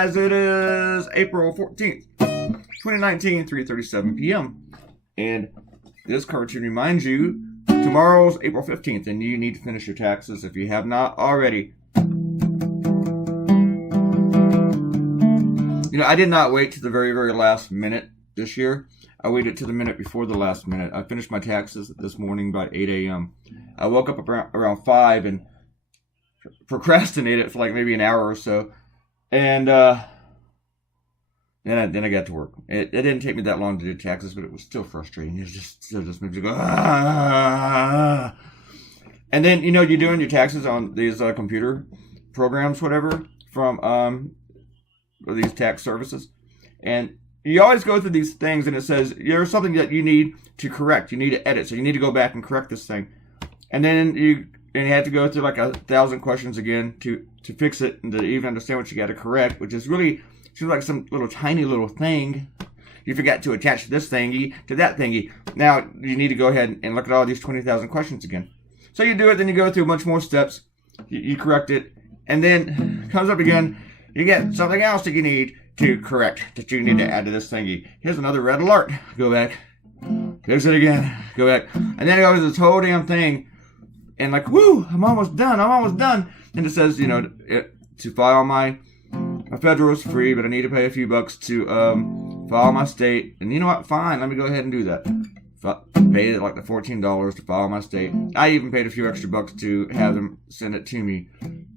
guys. It is April 14th, 2019, 3:37 p.m. And this cartoon reminds you, tomorrow's April 15th, and you need to finish your taxes if you have not already. You know, I did not wait to the very, very last minute this year. I waited to the minute before the last minute. I finished my taxes this morning by 8 a.m. I woke up around 5 and procrastinated for like maybe an hour or so. And then I got to work. It didn't take me that long to do taxes, but it was still frustrating. It still just made me go, ah. And then, you know, you're doing your taxes on these computer programs, whatever, from these tax services. And you always go through these things and it says there's something that you need to correct. You need to edit. So you need to go back and correct this thing. And then you have to go through like 1,000 questions again to fix it and to even understand what you got to correct, which is really seems like some little tiny little thing. You forgot to attach this thingy to that thingy. Now you need to go ahead and look at all these 20,000 questions again. So you do it, then you go through a bunch more steps. You correct it, and then it comes up again. You get something else that you need to correct, that you need to add to this thingy. Here's another red alert. Go back. Fix it again. Go back. And then it goes this whole damn thing. And like, woo, I'm almost done. And it says, you know, to file my federal is free, but I need to pay a few bucks to file my state. And you know what? Fine. Let me go ahead and do that. Paid like the $14 to file my state. I even paid a few extra bucks to have them send it to me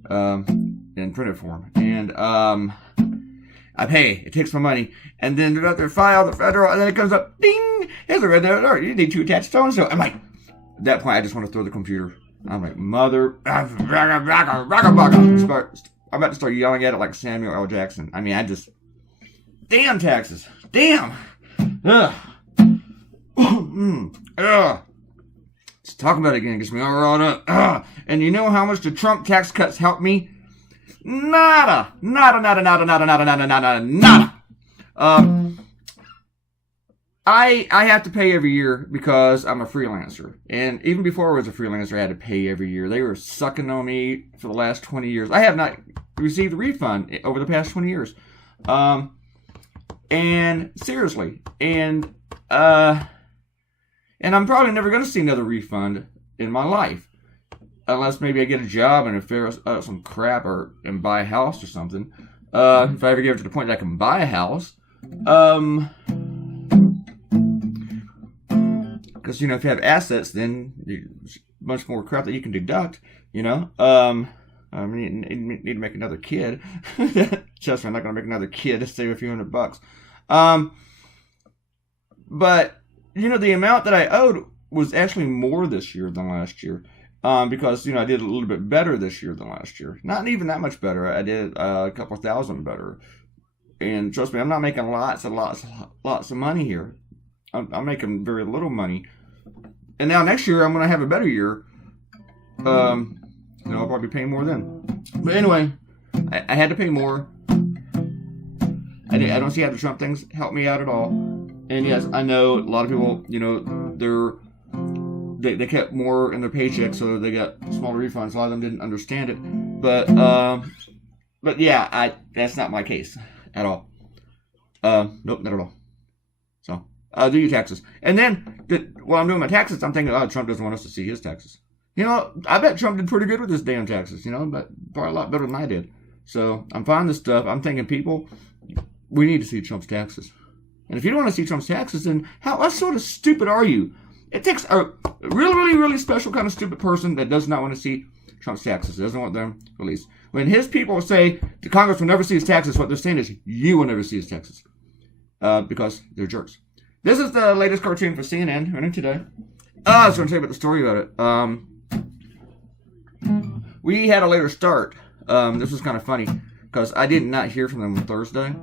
in printed form. And I pay. It takes my money. And then they're out there, file the federal, and then it comes up, ding! Here's a red alert. You need to attach so-and-so. I'm like, at that point, I just want to throw the computer. I'm like, mother... I'm about to start yelling at it like Samuel L. Jackson. I mean, damn taxes. Damn! Ugh. Ugh. Just talking about it again gets me all riled up. Ugh. And you know how much the Trump tax cuts helped me? Nada. I have to pay every year because I'm a freelancer. And even before I was a freelancer, I had to pay every year. They were sucking on me for the last 20 years. I have not received a refund over the past 20 years. And seriously. And I'm probably never going to see another refund in my life. Unless maybe I get a job and figure out some crap and buy a house or something. If I ever get to the point that I can buy a house. Because, you know, if you have assets, then there's much more crap that you can deduct, you know. I mean, you need to make another kid. Trust me, I'm not going to make another kid to save a few $100. But, you know, the amount that I owed was actually more this year than last year. Because, you know, I did a little bit better this year than last year. Not even that much better. I did a couple thousand better. And trust me, I'm not making lots of money here. I'm making very little money. And now next year, I'm going to have a better year. I'll probably pay more then. But anyway, I had to pay more. I don't see how the Trump things help me out at all. And yes, I know a lot of people, you know, they kept more in their paycheck, so they got smaller refunds. A lot of them didn't understand it. But yeah, that's not my case at all. Nope, not at all. So, do your taxes. And then, while I'm doing my taxes, I'm thinking, Trump doesn't want us to see his taxes. You know, I bet Trump did pretty good with his damn taxes, you know, but probably a lot better than I did. So, I'm finding this stuff. I'm thinking, people, we need to see Trump's taxes. And if you don't want to see Trump's taxes, then what sort of stupid are you? It takes a really, really, really special kind of stupid person that does not want to see Trump's taxes. Doesn't want them released. When his people say the Congress will never see his taxes, what they're saying is you will never see his taxes. Because they're jerks. This is the latest cartoon for CNN running today. I was going to tell you about the story about it. We had a later start. This was kind of funny because I did not hear from them on Thursday.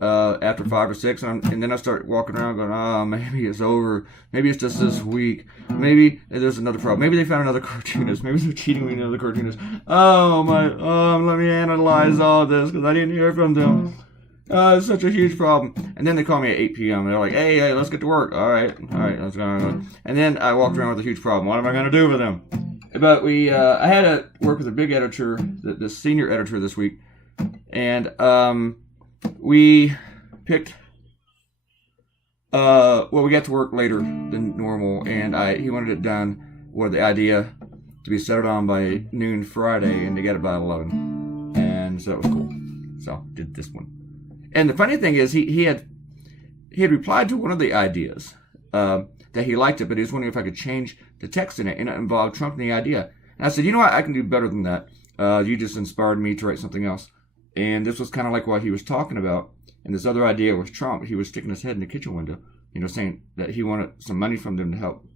After 5 or 6, and then I start walking around going, maybe it's over. Maybe it's just this week. Maybe there's another problem. Maybe they found another cartoonist. Maybe they're cheating me another cartoonist. Let me analyze all this because I didn't hear from them. It's such a huge problem. And then they call me at 8 p.m. They're like, hey, let's get to work. All right, let's go. And then I walked around with a huge problem. What am I going to do with them? But I had to work with a big editor, the senior editor this week. And we picked. We got to work later than normal, and he wanted it done with the idea to be settled on by noon Friday, and to get it by 11, and so that was cool. So did this one, and the funny thing is he had replied to one of the ideas that he liked it, but he was wondering if I could change the text in it, and it involved Trump in the idea. And I said, you know what, I can do better than that. You just inspired me to write something else, and this was kind of like what he was talking about. And this other idea was Trump. He was sticking his head in the kitchen window, saying that he wanted some money from them to help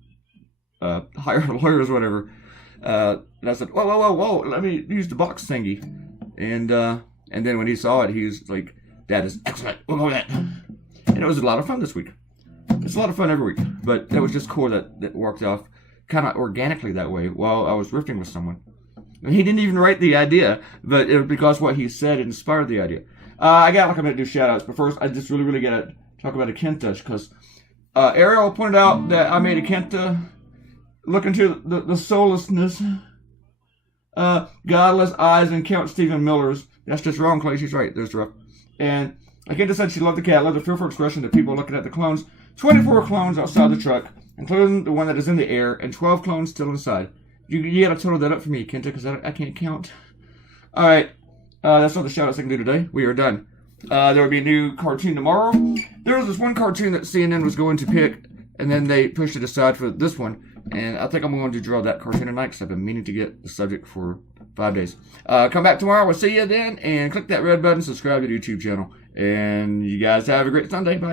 hire lawyers or whatever. And I said, whoa, let me use the box thingy. And then when he saw it, he was like, that is excellent. We'll go with that. And it was a lot of fun this week. It's a lot of fun every week. But that was just cool that worked off kind of organically that way while I was riffing with someone. And he didn't even write the idea, but it was because what he said inspired the idea. I got like I'm going to do shout-outs, but first I just really got to talk about a Kenta, because Ariel pointed out that I made a Kenta look into the soullessness, godless eyes, and Count Stephen Miller's. That's just wrong, Clay. She's right. There's the rough. And Kenta said she loved the cat, loved the fearful expression that people looking at the clones. 24 clones outside the truck, including the one that is in the air, and 12 clones still inside. You got to total that up for me, Kenta, because I can't count. All right. That's all the shout-outs I can do today. We are done. There will be a new cartoon tomorrow. There was this one cartoon that CNN was going to pick, and then they pushed it aside for this one. And I think I'm going to draw that cartoon tonight, because I've been meaning to get the subject for 5 days. Come back tomorrow. We'll see you then. And click that red button. Subscribe to the YouTube channel. And you guys have a great Sunday. Bye.